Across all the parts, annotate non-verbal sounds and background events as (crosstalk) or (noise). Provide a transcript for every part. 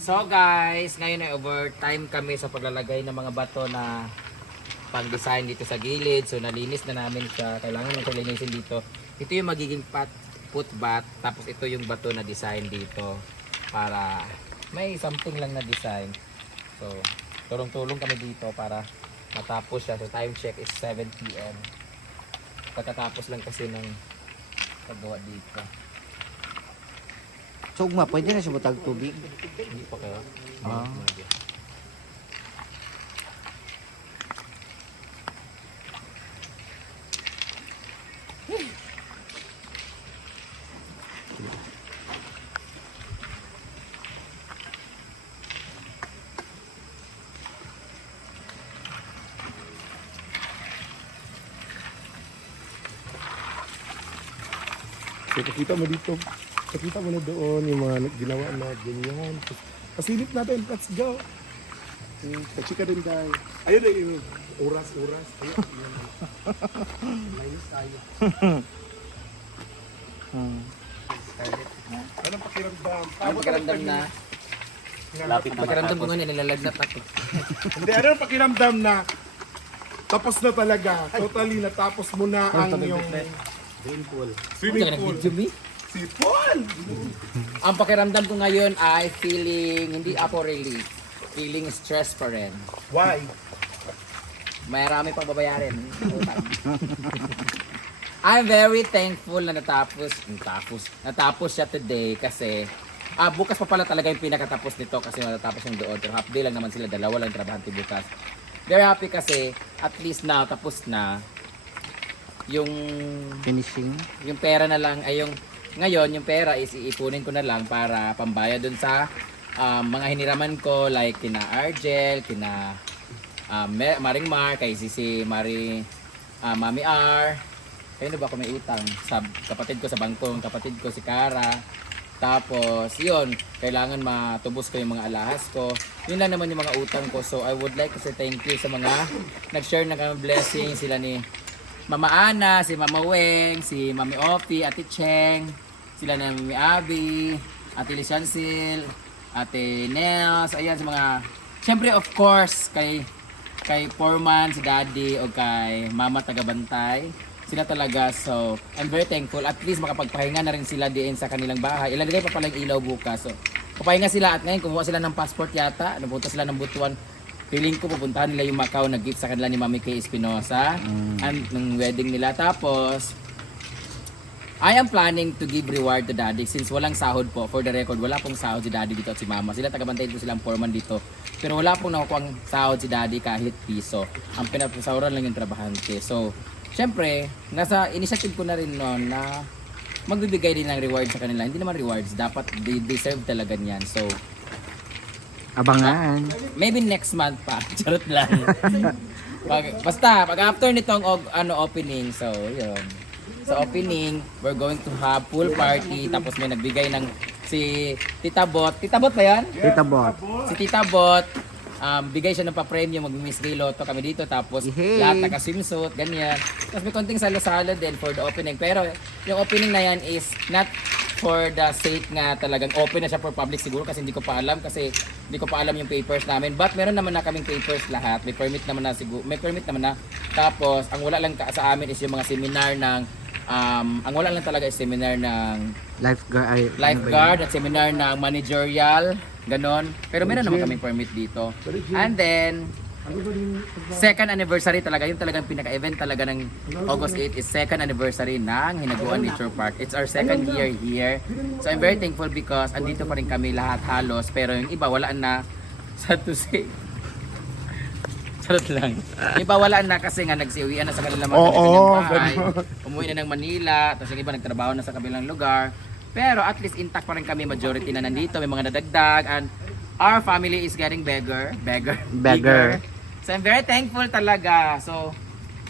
So guys, ngayon ay overtime kami sa paglalagay ng mga bato na pang-design dito sa gilid. So nalinis na namin siya. Kailangan natin linisin dito. Ito yung magiging pat, footbath. Tapos ito yung bato na design dito. Para may something lang na design. So tulong-tulong kami dito para matapos siya. So time check is 7 p.m. Pagkatapos lang kasi ng paggawa dito. So, ugma, pwede na siya butag tubig. Hindi pa kayo? Ah. So, pakita mo dito. Pakita mo na doon yung mga ginawa na ganyan. Pasilip natin. Let's go. Hmm, Pachika din tayo. Ayun na yung oras, oras. Ayun, ayun. Minus tayo. Hmm. Anong pakiramdam? Ang pakiramdam na, Lapit ang pakiramdam ko nga nilalagnat ako. (laughs) Hindi, ano pakiramdam na tapos na talaga. Totally natapos mo na ang yung swimming pool. Swimming pool. Sipon! Ang pakiramdam ko ngayon ay feeling, hindi ako relief. Feeling stress pa rin. Why? Marami pang babayarin. I'm very thankful na natapos, natapos, natapos siya today kasi ah, bukas pa pala talaga yung pinakatapos nito kasi matatapos yung doon. Pero half day lang naman sila, dalawa lang trabahante bukas. Very happy kasi at least now tapos na yung Finishing. yung pera na lang ay yung ngayon yung pera is iipunin ko na lang para pambayad dun sa um, mga hiniraman ko like kina Argel, kina um, Maring Mar, kay si Mari ah, Mami R. Kaya ba ako may utang sa kapatid ko sa bangko, kapatid ko si Kara. Tapos, yun, kailangan matubos ko yung mga alahas ko. Yun lang naman yung mga utang ko. So, I would like to say thank you sa mga nag-share ng kami blessing. Sila ni Mama Ana, si Mama Weng, si Mami Opi, Ate Cheng, sila na Mami Abby, Ate Lishansil, Ate Nels, ayan sa mga Siyempre of course kay kay Foreman, si Daddy o kay Mama Tagabantay. Sila talaga so I'm very thankful at least makapagpahinga na rin sila diin sa kanilang bahay. Ilalagay pa pala yung ilaw bukas. So papahinga sila at ngayon kumuha sila ng passport yata, napunta sila ng Butuan. Feeling ko pupuntahan nila yung Macau na gift sa kanila ni Mami Kay Espinosa and ng wedding nila tapos I am planning to give reward to daddy since walang sahod po. For the record, wala pong sahod si daddy dito at si mama. Sila tagabantay dito silang foreman dito. Pero wala pong nakukuha sahod si daddy kahit piso. Ang pinapasawaran lang yung trabahante. So, syempre, nasa initiative ko na rin noon na magbibigay din ng reward sa kanila. Hindi naman rewards, dapat they deserve talaga niyan. So, Abangan. maybe next month pa. (laughs) Charot lang. pag, basta, pag after nitong og- ano opening, so yun. Sa opening, we're going to have pool party. Tapos may nagbigay ng si Tita Bot. Tita Bot ba yan? Tita Bot. Si Tita Bot, um, bigay siya ng pa-premium, mag-miss gay lotto kami dito. Tapos Yehey! lahat naka-swimsuit, ganyan. Tapos may konting salo-salo din for the opening. Pero yung opening na yan is not for the sake nga talagang open na siya for public siguro kasi hindi ko pa alam kasi hindi ko pa alam yung papers namin but meron naman na kaming papers lahat may permit naman na siguro may permit naman na tapos ang wala lang sa amin is yung mga seminar ng um, ang wala lang talaga is seminar ng Lifeguard. Ay, ano lifeguard at seminar ng managerial, ganon. Pero meron naman kaming permit dito. And then, second anniversary talaga, yung talagang pinaka-event talaga ng August 8 is second anniversary ng Hinaguan Nature Park. It's our second year here. So I'm very thankful because andito pa rin kami lahat halos, pero yung iba wala na, (laughs) sad to say, Charot lang. Yung iba wala na kasi nga nagsiuwian na sa kanilang mga Oo, kanya-kanyang bahay. Umuwi na ng Manila, tapos yung iba nagtrabaho na sa kabilang lugar. Pero at least intact pa rin kami, majority na nandito, may mga nadagdag, and our family is getting bigger. Beggar. Beggar. bigger. So I'm very thankful talaga. So,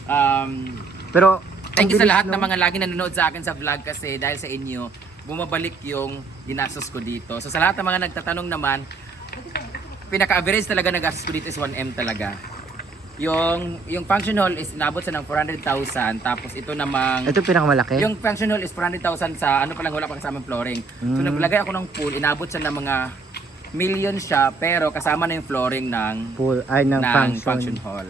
um, Pero, Thank you sa lahat ng mga lagi nanonood sa akin sa vlog kasi dahil sa inyo, bumabalik yung ginastos ko dito. So sa lahat ng mga nagtatanong naman, pinaka-average talaga na gastos ko dito is 1M talaga. Yung yung function hall is inabot sa ng 400,000 tapos ito namang Ito pinakamalaki? yung function hall is 400,000 sa ano pa lang wala pa kasamang flooring. So Mm. naglagay ako ng pool, inabot siya ng mga million siya pero kasama na yung flooring ng Pool, ay, ng, ng function. function hall.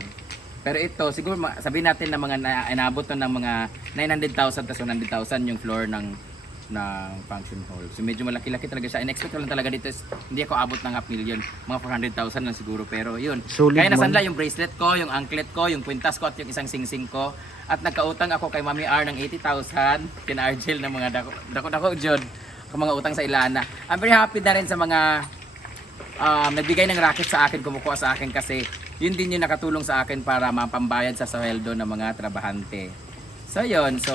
Pero ito, siguro ma- sabihin natin na mga na, inabot to ng mga 900,000 tas 100,000 yung floor ng ng function hall. So medyo malaki-laki talaga siya. In-expect ko lang talaga dito is hindi ako abot ng half million. Mga 400,000 lang siguro. Pero yun. Solid Kaya nasanla yung bracelet ko, yung anklet ko, yung kwintas ko at yung isang singsing ko. At nagkautang ako kay Mami R ng 80,000. (laughs) Kina Argel ng mga dako, dako, dako, Jod. Kung mga utang sa Ilana. I'm very happy na rin sa mga um, nagbigay ng racket sa akin, kumukuha sa akin kasi yun din yung nakatulong sa akin para mapambayad sa sweldo ng mga trabahante. So yun, so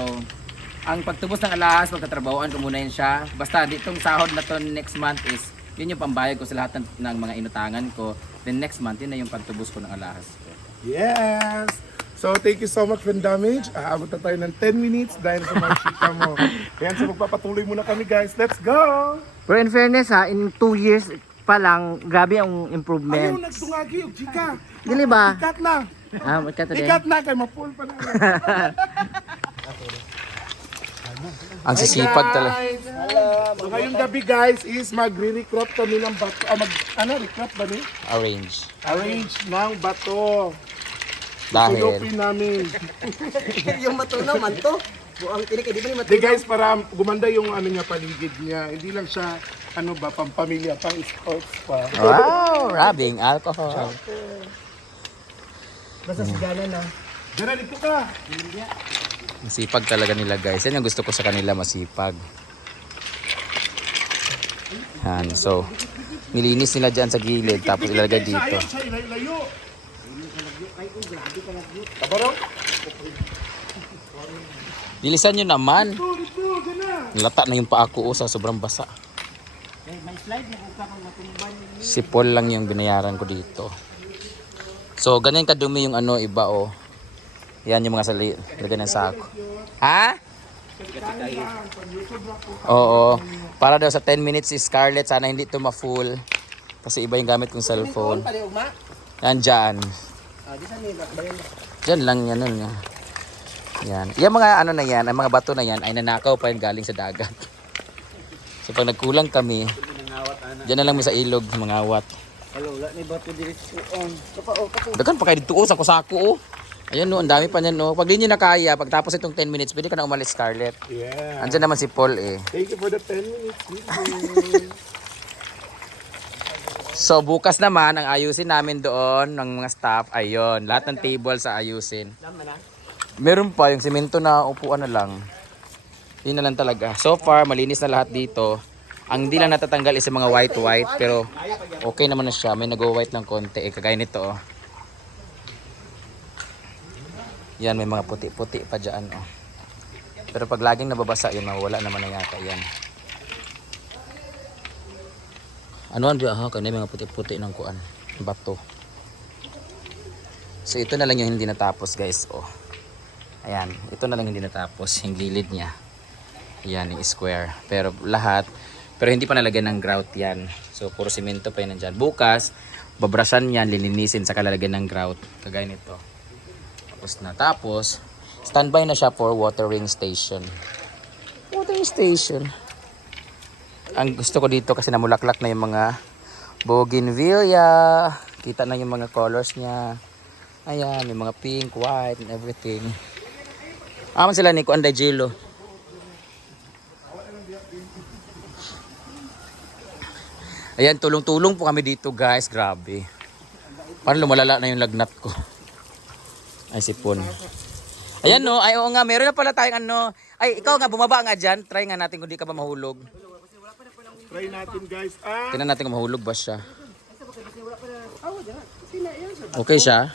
ang pagtubos ng alahas, pagtatrabahoan ko muna yun siya. Basta ditong sahod na to next month is yun yung pambayad ko sa lahat ng, ng mga inutangan ko. Then next month, yun na yung pagtubos ko ng alahas ko. Yes! So, thank you so much, Friend Damage. Aabot na tayo ng 10 minutes dahil sa mga chika mo. (laughs) Ayan, so magpapatuloy muna kami, guys. Let's go! Pero in fairness ha, in 2 years pa lang, grabe ang Ayaw, improvement. nagtungagi yung chika. Dili ba? Ikat na! Ah, magkata din. Ikat na, kay mapul pa na. (laughs) Ang sisipag talaga. So, ngayong gabi, guys, is magre-recrop kami ng bato. Ah, mag, ano, recrop ba ni? Arrange. Arrange ng bato. Dahil, Tulupin namin. (laughs) yung bato naman to. Buang tinik, di ba yung Di guys, para gumanda yung ano niya, paligid niya. Hindi lang siya, ano ba, pampamilya, pang sports pa. wow, rubbing alcohol. Basta sigana na. Diyan dito ka. Masipag talaga nila guys. Yan yung gusto ko sa kanila, masipag. Yan, so, nilinis nila dyan sa gilid, tapos ilalagay dito. Dilisan nyo naman. Lata na yung paa ko oh, sa sobrang basa. Si Paul lang yung binayaran ko dito. So, ganyan kadumi yung ano, iba oh. Yan yung mga sali, lagyan ng sako. Ha? Oo. Para daw sa 10 minutes si Scarlett, sana hindi to ma-full. Kasi iba yung gamit kong cellphone. Yan dyan. Ah, di sa ni bakbayan. Diyan lang yan. Yan. yan. Yung mga ano na yan, ang mga bato na yan ay nanakaw pa yun galing sa dagat. So pag nagkulang kami, diyan na lang sa ilog, mga awat. Hello, wala ni bato diri sa on. Kapa o kapo. Dagan pa kayo dito oh, sa kusako oh. Ayun no, ang dami pa niyan no. Pag di na kaya, pagtapos itong 10 minutes, pwede ka na umalis Scarlett. Yeah. Andyan naman si Paul eh. Thank you for the 10 minutes. (laughs) So bukas naman, ang ayusin namin doon ng mga staff, ayun, lahat ng table sa ayusin. Meron pa yung simento na upuan na lang. Yun na lang talaga. So far, malinis na lahat dito. Ang di lang natatanggal is yung mga white-white. Pero okay naman na siya. May nag-white lang konti. Eh, kagaya nito oh. Yan, may mga puti-puti pa dyan oh. Pero pag laging nababasa, yun, mawala naman na yata yan. Ano ang ha? Kanya may mga puti-puti ng kuan. Bato. So ito na lang yung hindi natapos guys. Oh. Ayan, ito na lang hindi natapos, yung gilid niya. Ayan, yung square. Pero lahat, pero hindi pa nalagyan ng grout yan. So, puro simento pa yun nandyan. Bukas, babrasan yan, lilinisin sa kalalagyan ng grout. Kagaya nito. Tapos na. Tapos, standby na siya for watering station. Watering station. Ang gusto ko dito kasi namulaklak na yung mga bougainvillea. Kita na yung mga colors niya. Ayan, may mga pink, white, and everything. Aman sila ni Kuan Jelo. Ayan, tulong-tulong po kami dito guys. Grabe. Parang lumalala na yung lagnat ko. Ay, sipon. Ayan no, ay oo nga, meron na pala tayong ano. Ay, ikaw nga, bumaba nga dyan. Try nga natin kung di ka ba mahulog. Try natin, guys. Ah, Tingnan natin kung mahulog ba siya. Okay siya?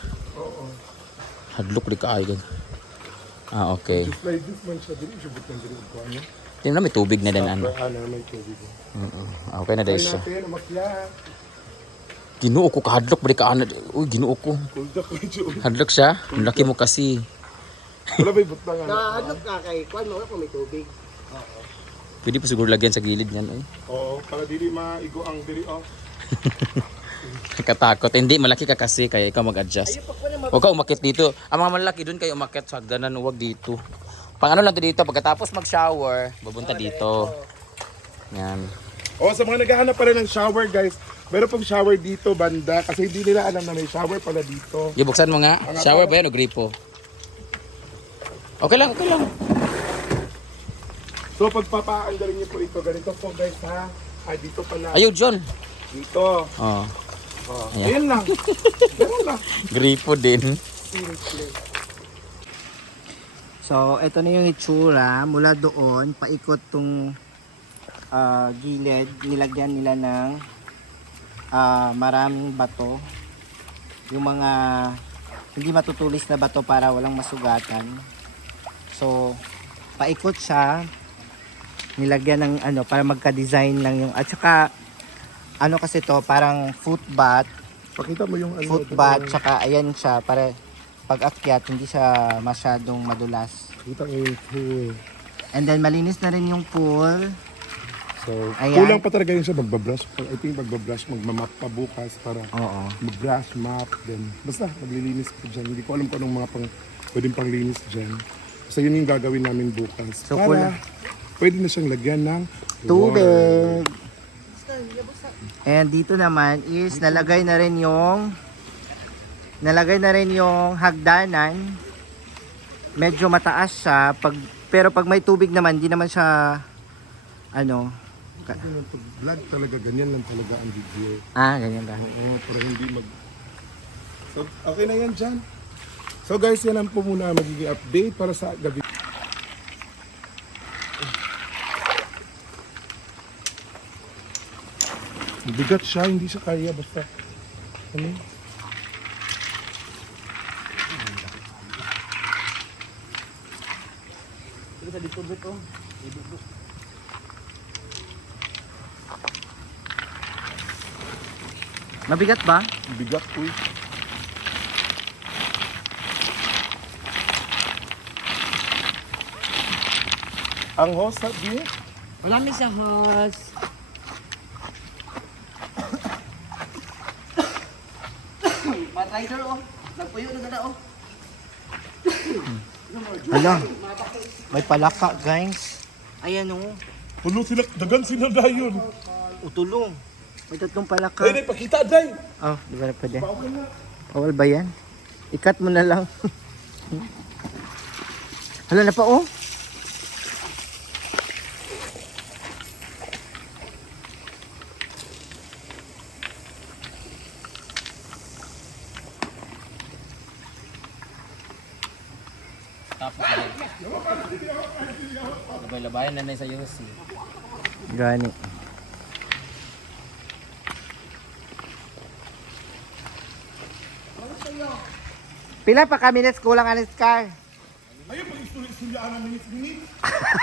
Hadlok di ka ay. Ah, okay. ano. Tingnan na may tubig na din ano. Ano, may tubig. Oo. Ah, Okay na dahil siya. Ginuo ko kahadlok bali ka ano. Uy, ginuo ko. Hadlok siya. Ang laki mo kasi. Wala ba yung butang ano? Nahadlok ka kay kwan mo kung may tubig. Pwede pa siguro lagyan sa gilid niyan. Ay. Oo, para dili maigo ang diri off. (laughs) Katakot. Hindi, malaki ka kasi kaya ikaw mag-adjust. Huwag ka umakit dito. Ang mga malaki doon kayo umakit sa ganan, huwag dito. Pang ano lang to dito, pagkatapos mag-shower, babunta dito. Yan. Oh, sa mga naghahanap pa rin ng shower, guys, Meron pong shower dito, banda. Kasi hindi nila alam na may shower pala dito. Ibuksan mo nga. Shower ba yan o gripo? Okay lang, okay lang. So pagpapaandalin niyo po ito, ganito po guys ha. Ay, dito pala. Ayaw, John. Dito. Oh, Oh. Ayan. Ayan lang. Ganun lang. (laughs) gripo din. Seriously. So, ito na yung itsura. Mula doon, paikot tong ah, gilid. Nilagyan nila ng ah, maraming bato. Yung mga hindi matutulis na bato para walang masugatan. So, paikot siya. Nilagyan ng ano, para magka-design lang yung... At saka, ano kasi to parang footbath Pakita mo yung ano. footbath ito, tsaka ayan siya para pag akyat hindi siya masyadong madulas mo yung pool. and then malinis na rin yung pool So, Ayan. kulang pa talaga yun siya magbabrush. I think magbabrush, magmamap pa bukas para oo mag-brush, map, then basta maglilinis po dyan. Hindi ko alam kung anong mga pang, pwedeng panglinis dyan. So yun yung gagawin namin bukas. So, para kulang. pwede na siyang lagyan ng tubig and dito naman is nalagay na rin yung nalagay na rin yung hagdanan medyo mataas siya pag pero pag may tubig naman hindi naman siya ano Pag vlog talaga, ganyan lang talaga ang video. ah ganyan ba Oo, para hindi mag... So, okay na yan dyan. So guys, yan ang po muna ang magiging update para sa gabi. Bigat siya, hindi siya kaya basta. Ano? Mabigat ba Bigat uy. Ang host sabi, wala mi sa host (coughs) Rider oh. Nagpuyo na ganda oh. (coughs) Hala, may palaka guys. Ayan o, Pulo sila, dagan sila dayon. utulong. May tatlong palaka. Ay, pakita day. Oh, di ba na pwede? Bawal ba yan? Ikat mo na lang. (laughs) Hala na pa oh. Tapos, labay-labayan na na sa Yossi. Gani. Pila pa ka minutes kulang anis car? Ayaw pag istorya-istorya ang minutes-minutes. (laughs)